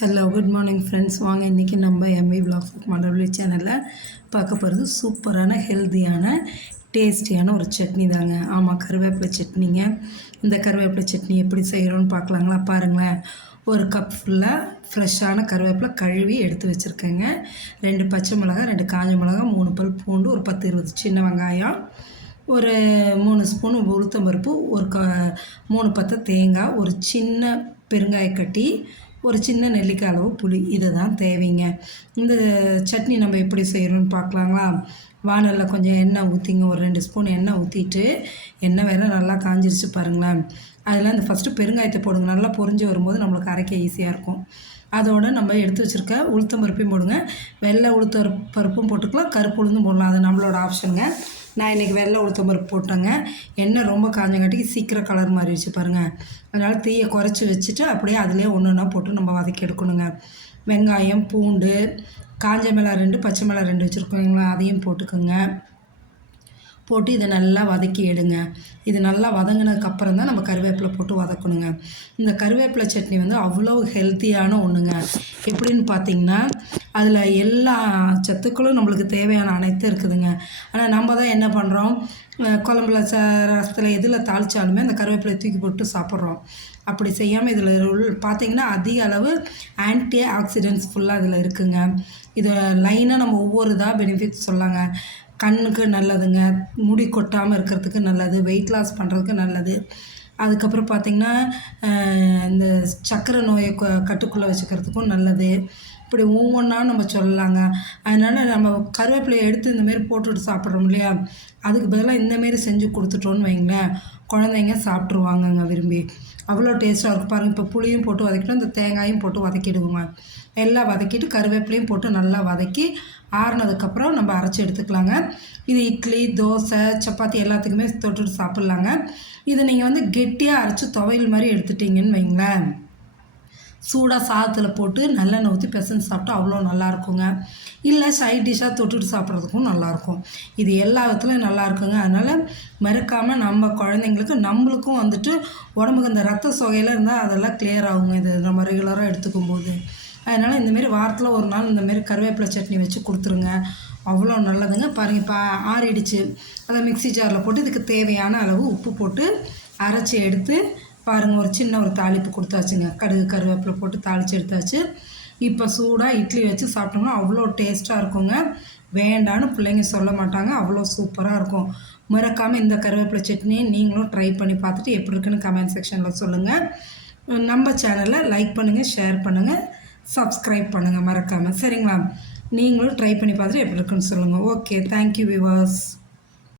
Hello good morning friends வாங்க இன்றைக்கி நம்ம எம்இ பிளாக்ஸ் மண்டபலி சேனலில் பார்க்க போகிறது சூப்பரான ஹெல்த்தியான டேஸ்டியான ஒரு சட்னி தாங்க. ஆமாம் கருவேப்பிலை சட்னிங்க. இந்த கருவேப்பிலை சட்னி எப்படி செய்கிறோன்னு பார்க்கலாங்களா? பாருங்களேன். ஒரு கப் ஃபுல்லாக ஃப்ரெஷ்ஷான கருவேப்பிலை கழுவி எடுத்து வச்சுருக்கேங்க. ரெண்டு பச்சை மிளகா ரெண்டு காஞ்ச மிளகா மூணு பல் பூண்டு ஒரு பத்து இருபது சின்ன வெங்காயம் ஒரு மூணு ஸ்பூன் உளுத்தம்பருப்பு ஒரு க மூணு பத்து தேங்காய் ஒரு சின்ன பெருங்காயக்கட்டி ஒரு சின்ன நெல்லிக்காய் அளவு புளி இதை தான் தேவைங்க. இந்த சட்னி நம்ம எப்படி செய்கிறோன்னு பார்க்கலாங்களா? வானலில் கொஞ்சம் எண்ணெய் ஊற்றிங்க ஒரு ரெண்டு ஸ்பூன் எண்ணெய் ஊற்றிட்டு எண்ணெய் வேற நல்லா காஞ்சிருச்சு பாருங்களேன். அதில் இந்த ஃபஸ்ட்டு பெருங்காயத்தை போடுங்க. நல்லா பொரிஞ்சு வரும்போது நம்மளுக்கு அரைக்க ஈஸியாக இருக்கும். அதோடு நம்ம எடுத்து வச்சுருக்க உளுத்தம் பருப்பையும் போடுங்க. வெள்ளை உளுத்த பருப்பும் போட்டுக்கலாம். கருப்பு உளுந்தும் போடலாம். அது நம்மளோட ஆப்ஷனுங்க நான் இன்றைக்கி வெள்ளை உளுத்தம் பருப்பு போட்டேங்க. எண்ணெய் ரொம்ப காஞ்சங்காட்டிக்கு சீக்கிரம் கலர் மாறிடுச்சு பாருங்கள் அதனால் தீயை குறைச்சி வச்சுட்டு அப்படியே அதிலே ஒன்று ஒன்றா போட்டு நம்ம வதக்கி எடுக்கணுங்க. வெங்காயம் பூண்டு காஞ்ச மிளகா ரெண்டு பச்சை மிளகா ரெண்டு வச்சுருக்கோங்களா அதையும் போட்டுக்கோங்க. போட்டு இதை நல்லா வதக்கி எடுங்க. இது நல்லா வதங்கினதுக்கப்புறம் தான் நம்ம கருவேப்பிலை போட்டு வதக்கணுங்க. இந்த கருவேப்பிலை சட்னி வந்து அவ்வளோ ஹெல்த்தியான ஒன்றுங்க எப்படின்னு பார்த்தீங்கன்னா அதில் எல்லா சத்துக்களும் நம்மளுக்கு தேவையான அனைத்தும் இருக்குதுங்க. ஆனால் நம்ம தான் என்ன பண்ணுறோம் குழம்புல ச ரசத்தில் எதில் தாளித்தாலுமே அந்த கருவேப்பிலை தூக்கி போட்டு சாப்பிட்றோம். அப்படி செய்யாமல் இதில் பார்த்தீங்கன்னா அதிக அளவு ஆன்டி ஆக்சிடென்ட்ஸ் ஃபுல்லாக இதில் இருக்குங்க. இதை லைனாக நம்ம ஒவ்வொரு இதாக பெனிஃபிட்ஸ் சொல்லாங்க. கண்ணுக்கு நல்லதுங்க முடி கொட்டாமல் இருக்கிறதுக்கு நல்லது வெயிட் லாஸ் பண்ணுறதுக்கு நல்லது. அதுக்கப்புறம் பார்த்திங்கன்னா இந்த சக்கரை நோயை கட்டுக்குள்ளே வச்சுக்கிறதுக்கும் நல்லது. இப்படி ஒவ்வொன்றா நம்ம சொல்லலாங்க. அதனால் நம்ம கருவேப்பிலையை எடுத்து இந்தமாரி போட்டுட்டு சாப்பிட்றோம் இல்லையா? அதுக்கு பதிலாக இந்தமாரி செஞ்சு கொடுத்துட்டோன்னு வைங்களேன். குழந்தைங்க சாப்பிட்ருவாங்கங்க விரும்பி. அவ்வளோ டேஸ்ட்டாக இருக்கும். பாருங்கள் இப்போ புளியும் போட்டு வதக்கிட்டோம் இந்த தேங்காயும் போட்டு வதக்கிடுவோங்க. எல்லாம் வதக்கிட்டு கருவேப்பிலையும் போட்டு நல்லா வதக்கி ஆறுனதுக்கப்புறம் நம்ம அரைச்சி எடுத்துக்கலாங்க. இது இட்லி தோசை சப்பாத்தி எல்லாத்துக்குமே தொட்டுட்டு சாப்பிட்லாங்க. இதை நீங்கள் வந்து கெட்டியாக அரைச்சி துவையல் மாதிரி எடுத்துட்டிங்கன்னு வைங்களேன். சூடாக சாதத்தில் போட்டு நல்லெண்ணெய் ஊற்றி பெசஞ்சு சாப்பிட்டா அவ்வளோ நல்லாயிருக்குங்க. இல்லை சைட் டிஷ்ஷாக தொட்டுட்டு சாப்பிட்றதுக்கும் நல்லாயிருக்கும். இது எல்லா விதத்துலையும் நல்லாயிருக்குங்க. அதனால் மறக்காமல் நம்ம குழந்தைங்களுக்கு நம்மளுக்கும் வந்துட்டு உடம்புக்கு இந்த ரத்த சொகையில் இருந்தால் அதெல்லாம் கிளியர் ஆகுங்க. இது நம்ம ரெகுலராக எடுத்துக்கும் போது அதனால் இந்தமாரி வாரத்தில் ஒரு நாள் இந்தமாரி கருவேப்பிலை சட்னி வச்சு கொடுத்துருங்க. அவ்வளோ நல்லதுங்க. பாருங்கள் இப்போ ஆறிடுச்சு. அதை மிக்சி ஜாரில் போட்டு இதுக்கு தேவையான அளவு உப்பு போட்டு அரைச்சி எடுத்து பாருங்கள் ஒரு சின்ன ஒரு தாளிப்பு கொடுத்தாச்சுங்க. கடுகு கருவேப்பிலை போட்டு தாளித்து எடுத்தாச்சு. இப்போ சூடாக இட்லி வச்சு சாப்பிட்டோம்னா அவ்வளோ டேஸ்ட்டாக இருக்குங்க. வேண்டான்னு பிள்ளைங்க சொல்ல மாட்டாங்க. அவ்வளோ சூப்பராக இருக்கும். மறக்காமல் இந்த கருவேப்பிலை சட்னியை நீங்களும் ட்ரை பண்ணி பார்த்துட்டு எப்படி இருக்குன்னு கமெண்ட் செக்ஷனில் சொல்லுங்கள் நம்ம சேனலை லைக் பண்ணுங்கள் ஷேர் பண்ணுங்கள் சப்ஸ்கிரைப் பண்ணுங்கள் மறக்காமல் சரிங்களா? நீங்களும் ட்ரை பண்ணி பார்த்துட்டு எப்படி இருக்குன்னு சொல்லுங்கள் ஓகே தேங்க்யூ விவாஸ்